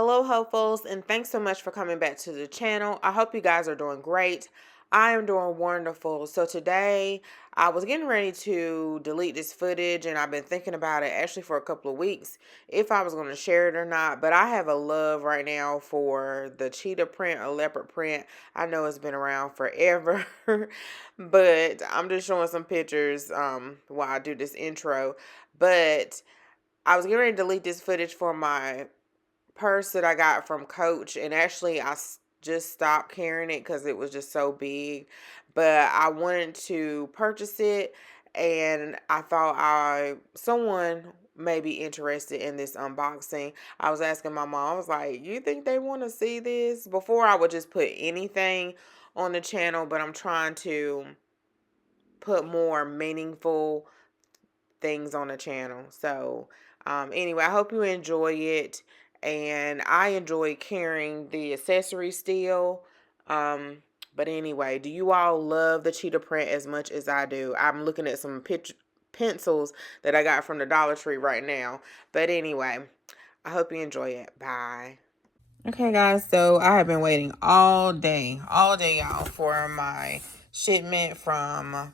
Hello, hopefuls, and thanks so much for coming back to the channel. I hope you guys are doing great. I am doing wonderful. So today, I was getting ready to delete this footage, and I've been thinking about it actually for a couple of weeks, if I was going to share it or not. But I have a love right now for the cheetah print or leopard print. I know it's been around forever, but I'm just showing some pictures while I do this intro. But I was getting ready to delete this footage for my purse that I got from Coach, and actually I just stopped carrying it because it was just so big, but I wanted to purchase it, and I thought someone may be interested in this unboxing. I was asking my mom, I was like, you think they want to see this? Before I would just put anything on the channel, but I'm trying to put more meaningful things on the channel. So anyway, I hope you enjoy it, and I enjoy carrying the accessories still. But anyway, do you all love the cheetah print as much as I do? I'm looking at some pencils that I got from the Dollar Tree right now. But anyway, I hope you enjoy it. Bye. Okay, guys, so I have been waiting all day, y'all, for my shipment from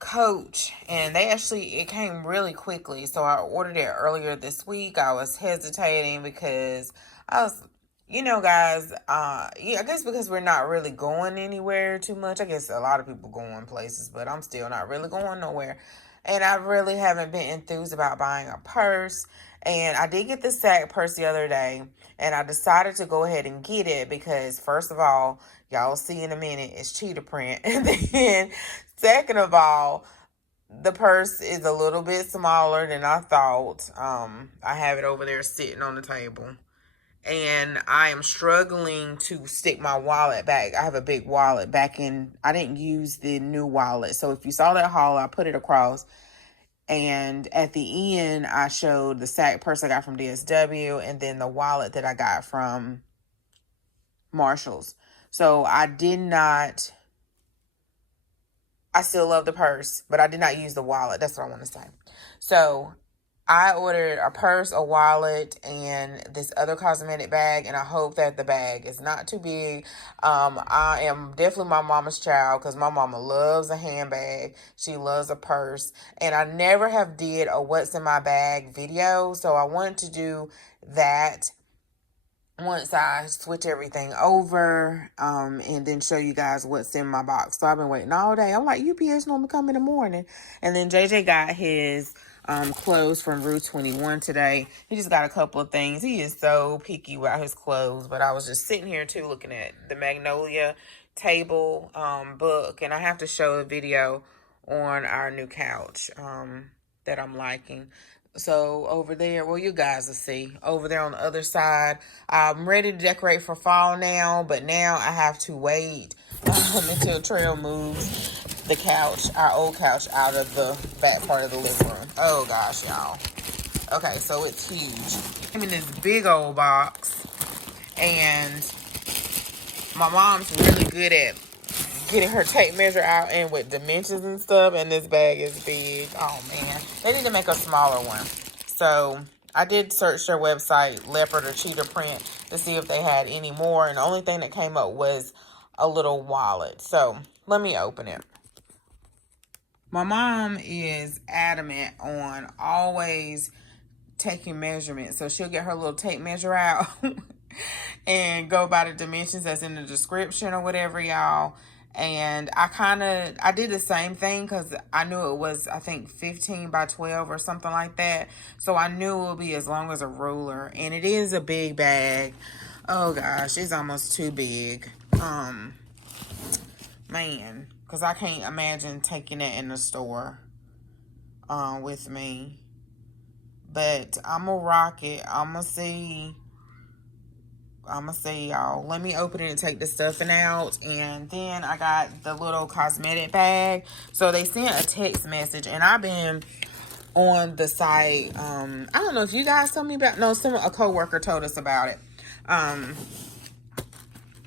Coach, and it came really quickly. So I ordered it earlier this week. I was hesitating because I was, guys, yeah, I guess because we're not really going anywhere too much. I guess a lot of people going places, but I'm still not really going nowhere. And I really haven't been enthused about buying a purse. And I did get the sack purse the other day, and I decided to go ahead and get it because, first of all, y'all see in a minute, it's cheetah print. And then, second of all, the purse is a little bit smaller than I thought. I have it over there sitting on the table, and I am struggling to stick my wallet back. I have a big wallet back in. I didn't use the new wallet. So if you saw that haul, I put it across. And at the end, I showed the sack purse I got from DSW and then the wallet that I got from Marshall's. So I still love the purse, but I did not use the wallet. That's what I want to say. So I ordered a purse, a wallet, and this other cosmetic bag, and I hope that the bag is not too big. I am definitely my mama's child because my mama loves a handbag. She loves a purse, and I never have did a what's in my bag video, so I want to do that once I switch everything over, and then show you guys what's in my box. So I've been waiting all day. I'm like, UPS normally come in the morning. And then JJ got his clothes from Rue 21 today. He just got a couple of things. He is so picky about his clothes. But I was just sitting here too looking at the Magnolia table book. And I have to show the video on our new couch that I'm liking. So over there, well, you guys will see. Over there on the other side, I'm ready to decorate for fall now, but now I have to wait until Trail moves the couch, our old couch, out of the back part of the living room. Oh gosh, y'all. Okay, so it's huge. I'm in this big old box, and my mom's really good at getting her tape measure out and with dimensions and stuff, and this bag is big. Oh man, they need to make a smaller one. So I did search their website, leopard or cheetah print, to see if they had any more, and the only thing that came up was a little wallet. So let me open it. My mom is adamant on always taking measurements, so she'll get her little tape measure out and go by the dimensions that's in the description or whatever, y'all. And I did the same thing because I knew it was, I think, 15 by 12 or something like that. So I knew it would be as long as a ruler. And it is a big bag. Oh gosh, it's almost too big. Man, because I can't imagine taking it in the store with me. But I'm going to rock it. I'm going to see, y'all. Let me open it and take the stuffing out. And then I got the little cosmetic bag. So they sent a text message, and I've been on the site. I don't know if you guys told me about, no, a coworker told us about it.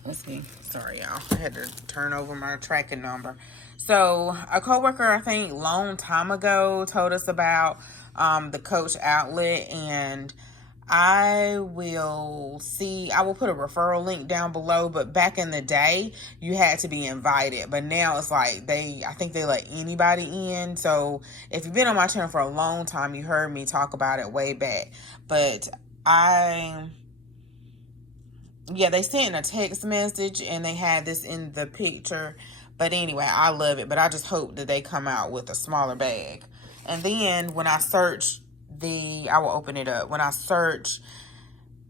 Let's see. Sorry, y'all. I had to turn over my tracking number. So a coworker, I think, long time ago, told us about the Coach outlet, and I will put a referral link down below, but back in the day, you had to be invited. But now it's like I think they let anybody in. So if you've been on my channel for a long time, you heard me talk about it way back. But they sent a text message and they had this in the picture. But anyway, I love it. But I just hope that they come out with a smaller bag. And then when I search I will open it up. When I search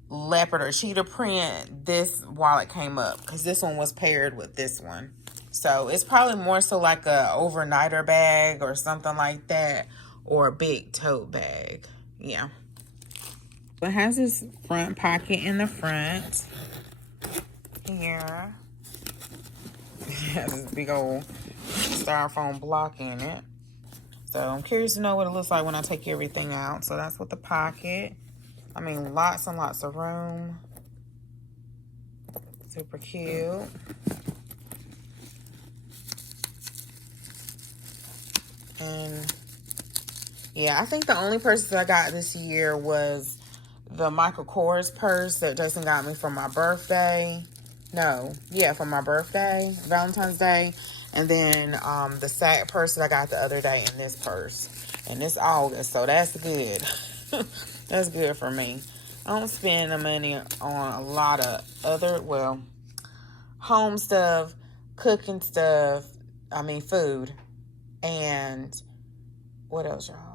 leopard or cheetah print, this wallet came up because this one was paired with this one. So it's probably more so like a overnighter bag or something like that, or a big tote bag. Yeah. It has this front pocket in the front here. It has this big old styrofoam block in it. So I'm curious to know what it looks like when I take everything out. So that's what the pocket. I mean, lots and lots of room. Super cute. And yeah, I think the only purse that I got this year was the Michael Kors purse that Jason got me for my birthday. For my birthday, Valentine's Day. And then the sack purse that I got the other day in this purse. And it's August, so that's good. That's good for me. I don't spend the money on a lot of other, home stuff, cooking stuff, food. And what else, y'all?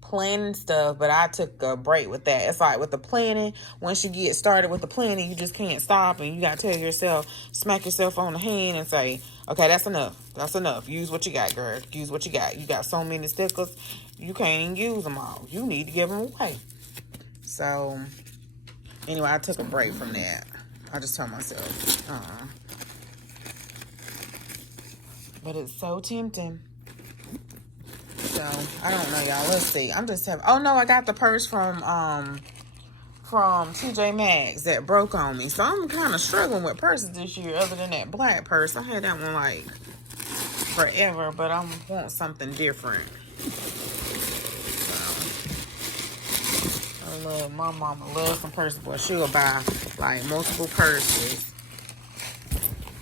Planning stuff, but I took a break with that. It's like with the planning, once you get started with the planning, you just can't stop, and you got to tell yourself, smack yourself on the hand and say, okay, that's enough. That's enough. Use what you got, girl. Use what you got. You got so many stickers, you can't even use them all. You need to give them away. So, anyway, I took a break from that. I just told myself, But it's so tempting. So, I don't know, y'all. Let's see. I'm just having... Oh, no, I got the purse from TJ Maxx that broke on me. So, I'm kind of struggling with purses this year other than that black purse. I had that one, like, forever, but I want something different. So, my mama loves some purses, but she'll buy, like, multiple purses.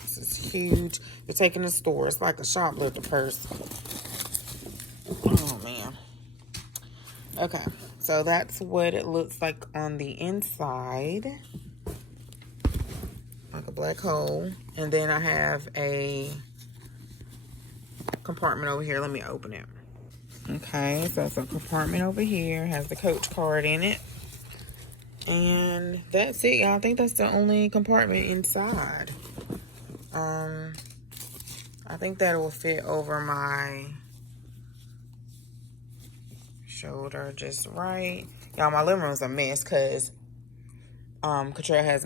This is huge. You're taking the store. It's like a shoplifter purse. Oh, man. Okay. So, that's what it looks like on the inside. Like a black hole. And then I have a compartment over here. Let me open it. Okay. So, it's a compartment over here. Has the Coach card in it. And that's it, y'all. I think that's the only compartment inside. I think that will fit over my shoulder just right. Y'all, my living room's a mess because Catrell's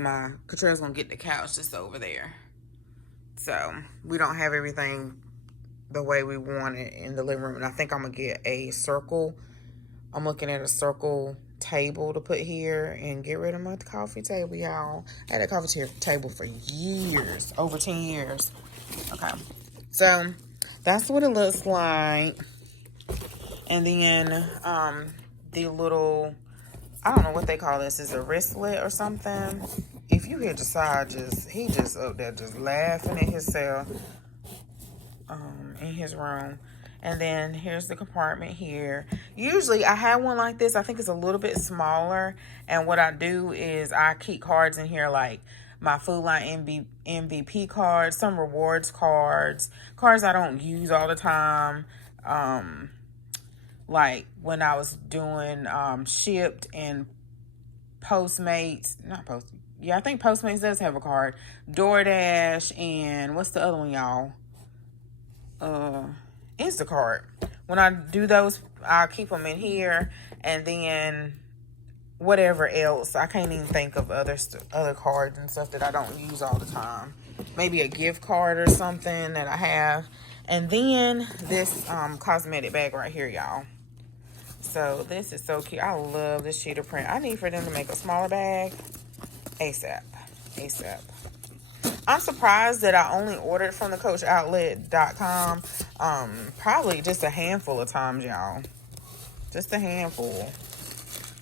gonna get the couch just over there. So we don't have everything the way we want it in the living room. And I think I'm gonna get a circle. I'm looking at a circle table to put here and get rid of my coffee table, y'all. I had a coffee table for years, over 10 years. Okay. So that's what it looks like. And then the little, I don't know what they call this, is a wristlet or something. If you hear Josiah he just up there just laughing at himself in his room. And then here's the compartment here. Usually I have one like this. I think it's a little bit smaller. And what I do is I keep cards in here, like my Food Line MVP cards, some rewards cards I don't use all the time. Like when I was doing Shipped and Postmates, I think Postmates does have a card. DoorDash and what's the other one, y'all? Instacart. When I do those, I'll keep them in here, and then whatever else. I can't even think of other cards and stuff that I don't use all the time. Maybe a gift card or something that I have. And then this cosmetic bag right here, y'all. So this is so cute. I love this cheetah print. I need for them to make a smaller bag ASAP. I'm surprised that I only ordered from the coachoutlet.com probably just a handful of times, y'all. Just a handful.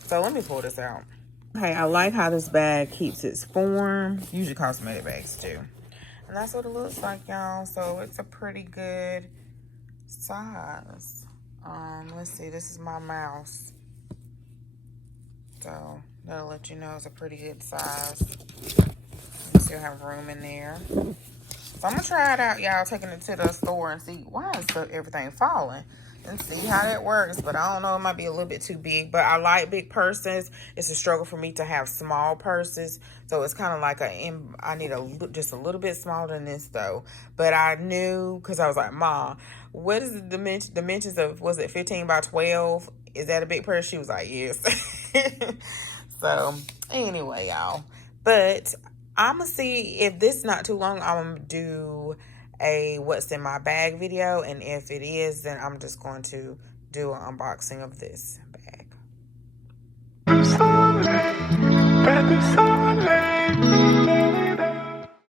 So let me pull this out. Okay, I like how this bag keeps its form. Usually cosmetic bags do. And that's what it looks like, y'all. So it's a pretty good size. Let's see, this is my mouse. So that'll let you know it's a pretty good size. You still have room in there. So I'm gonna try it out, y'all, taking it to the store and see why is everything falling and see how that works. But I don't know, it might be a little bit too big, but I like big purses. It's a struggle for me to have small purses. So it's kind of like I need just a little bit smaller than this though. But I knew, because I was like, Ma, what is the dimensions of, was it 15 by 12? Is that a big purse? She was like, yes. So anyway, y'all, but I'm gonna see if this is not too long. I'm gonna do a what's in my bag video, and if it is, then I'm just going to do an unboxing of this bag.